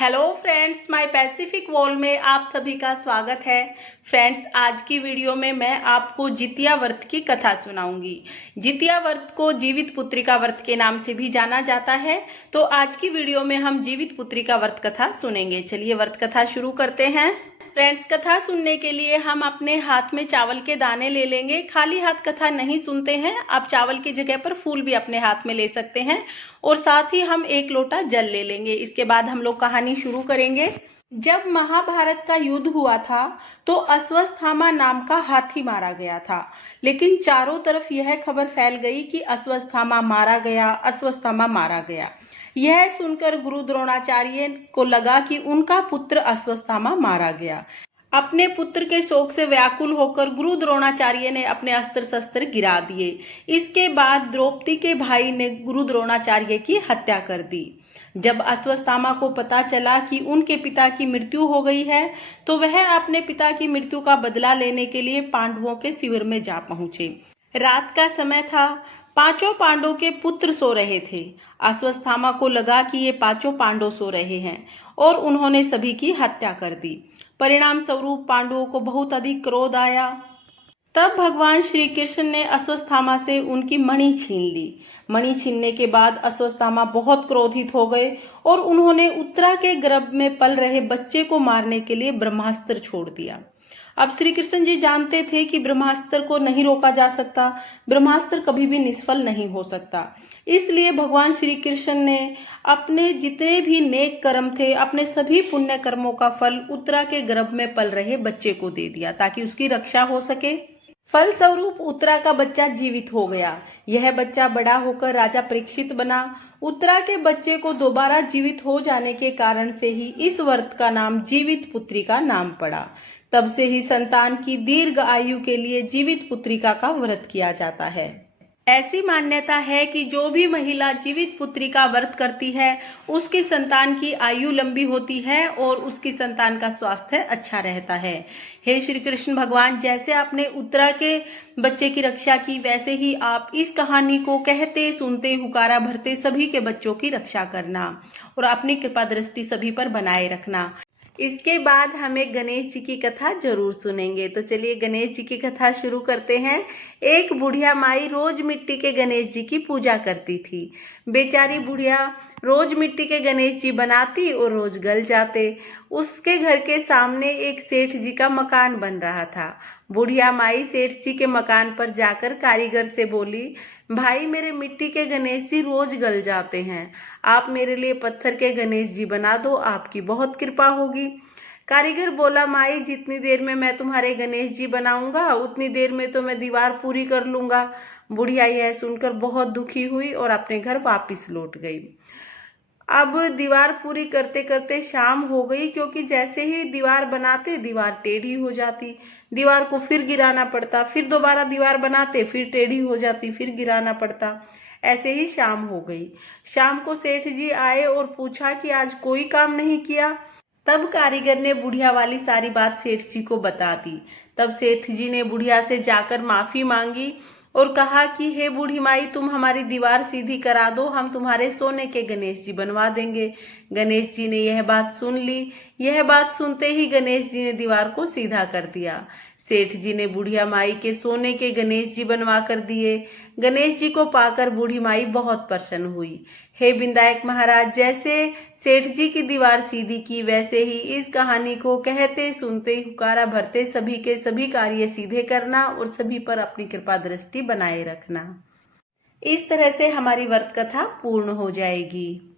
Hello friends, my Pacific wall में आप सभी का स्वागत है। फ्रेंड्स, आज की वीडियो में मैं आपको जितिया व्रत की कथा सुनाऊंगी। जितिया व्रत को जीवित पुत्रिका व्रत के नाम से भी जाना जाता है। तो आज की वीडियो में हम जीवित पुत्रिका व्रत कथा सुनेंगे। चलिए व्रत कथा शुरू करते हैं। फ्रेंड्स, कथा सुनने के लिए हम अपने हाथ में चावल के दाने ले लेंगे। खाली हाथ कथा नहीं सुनते हैं, आप चावल की जगह पर फूल भी अपने हाथ में ले सकते हैं और साथ ही हम 1 लोटा जल ले लेंगे। इसके बाद हम लोग कहानी शुरू करेंगे। जब महाभारत का युद्ध हुआ था तो अश्वत्थामा नाम का हाथी मारा गया था, लेकिन चारों तरफ यह खबर फैल गई कि अश्वत्थामा मारा गया, अश्वत्थामा मारा गया। यह सुनकर गुरु द्रोणाचार्य को लगा कि उनका पुत्र अश्वत्थामा मारा गया। अपने पुत्र के शोक से व्याकुल होकर गुरु द्रोणाचार्य ने अपने अस्त्र शस्त्र गिरा दिए। इसके बाद द्रौपदी के भाई ने गुरु द्रोणाचार्य की हत्या कर दी। जब अश्वत्थामा को पता चला कि उनके पिता की मृत्यु हो गई है तो वह अपने पिता की मृत्यु का बदला लेने के लिए पांडवों के शिविर में जा पहुंचे। रात का समय था। पांचों पांडवों के पुत्र सो रहे थे। अश्वत्थामा को लगा कि ये पांचों पांडव सो रहे हैं और उन्होंने सभी की हत्या कर दी। परिणाम स्वरूप पांडवों को बहुत अधिक क्रोध आया। तब भगवान श्री कृष्ण ने अश्वत्थामा से उनकी मणि छीन ली। मणि छीनने के बाद अश्वत्थामा बहुत क्रोधित हो गए और उन्होंने उत्तरा के गर्भ में पल रहे बच्चे को मारने के लिए ब्रह्मास्त्र छोड़ दिया। अब श्री कृष्ण जी जानते थे कि ब्रह्मास्त्र को नहीं रोका जा सकता, ब्रह्मास्त्र कभी भी निष्फल नहीं हो सकता। इसलिए भगवान श्री कृष्ण ने अपने जितने भी नेक कर्म थे, अपने सभी पुण्य कर्मों का फल उत्तरा के गर्भ में पल रहे बच्चे को दे दिया ताकि उसकी रक्षा हो सके। फलस्वरूप उत्तरा का बच्चा जीवित हो गया। यह बच्चा बड़ा होकर राजा परीक्षित बना। उत्तरा के बच्चे को दोबारा जीवित हो जाने के कारण से ही इस व्रत का नाम जीवित पुत्रिका नाम पड़ा। तब से ही संतान की दीर्घ आयु के लिए जीवित पुत्रिका का व्रत किया जाता है। ऐसी मान्यता है कि जो भी महिला जीवित पुत्री का व्रत करती है उसकी संतान की आयु लंबी होती है और उसकी संतान का स्वास्थ्य अच्छा रहता है। हे श्री कृष्ण भगवान, जैसे आपने उत्तरा के बच्चे की रक्षा की, वैसे ही आप इस कहानी को कहते सुनते हुकारा भरते सभी के बच्चों की रक्षा करना और अपनी कृपा दृष्टि सभी पर बनाए रखना। इसके बाद हम एक गणेश जी की कथा जरूर सुनेंगे। तो चलिए गणेश जी की कथा शुरू करते हैं। एक बुढ़िया माई रोज मिट्टी के गणेश जी की पूजा करती थी। बेचारी बुढ़िया रोज मिट्टी के गणेश जी बनाती और रोज गल जाते। उसके घर के सामने एक सेठ जी का मकान बन रहा था। बुढ़िया माई सेठ जी के मकान पर जाकर कारीगर से बोली, भाई मेरे मिट्टी के गणेश जी रोज गल जाते हैं, आप मेरे लिए पत्थर के गणेश जी बना दो, आपकी बहुत कृपा होगी। कारीगर बोला, माई जितनी देर में मैं तुम्हारे गणेश जी बनाऊंगा उतनी देर में तो मैं दीवार पूरी कर लूंगा। बुढ़िया यह सुनकर बहुत दुखी हुई और अपने घर वापिस लौट गई। अब दीवार पूरी करते करते शाम हो गई, क्योंकि जैसे ही दीवार बनाते दीवार टेढ़ी हो जाती। दीवार को फिर गिराना पड़ता, फिर दोबारा दीवार बनाते, फिर टेढ़ी हो जाती, फिर गिराना पड़ता। ऐसे ही शाम हो गई। शाम को सेठ जी आए और पूछा कि आज कोई काम नहीं किया। तब कारीगर ने बुढ़िया वाली सारी बात सेठ जी को बता दी। तब सेठ जी ने बुढ़िया से जाकर माफी मांगी और कहा कि हे बूढ़ी माई, तुम हमारी दीवार सीधी करा दो, हम तुम्हारे सोने के गणेश जी बनवा देंगे। गणेश जी ने यह बात सुन ली। यह बात सुनते ही गणेश जी ने दीवार को सीधा कर दिया। सेठ जी ने बुढ़िया माई के सोने के गणेश जी बनवा कर दिए। गणेश जी को पाकर बूढ़ी माई बहुत प्रसन्न हुई। हे विनायक महाराज, जैसे सेठ जी की दीवार सीधी की वैसे ही इस कहानी को कहते सुनते हुकारा भरते सभी के सभी कार्य सीधे करना और सभी पर अपनी कृपा दृष्टि बनाए रखना। इस तरह से हमारी व्रत कथा पूर्ण हो जाएगी।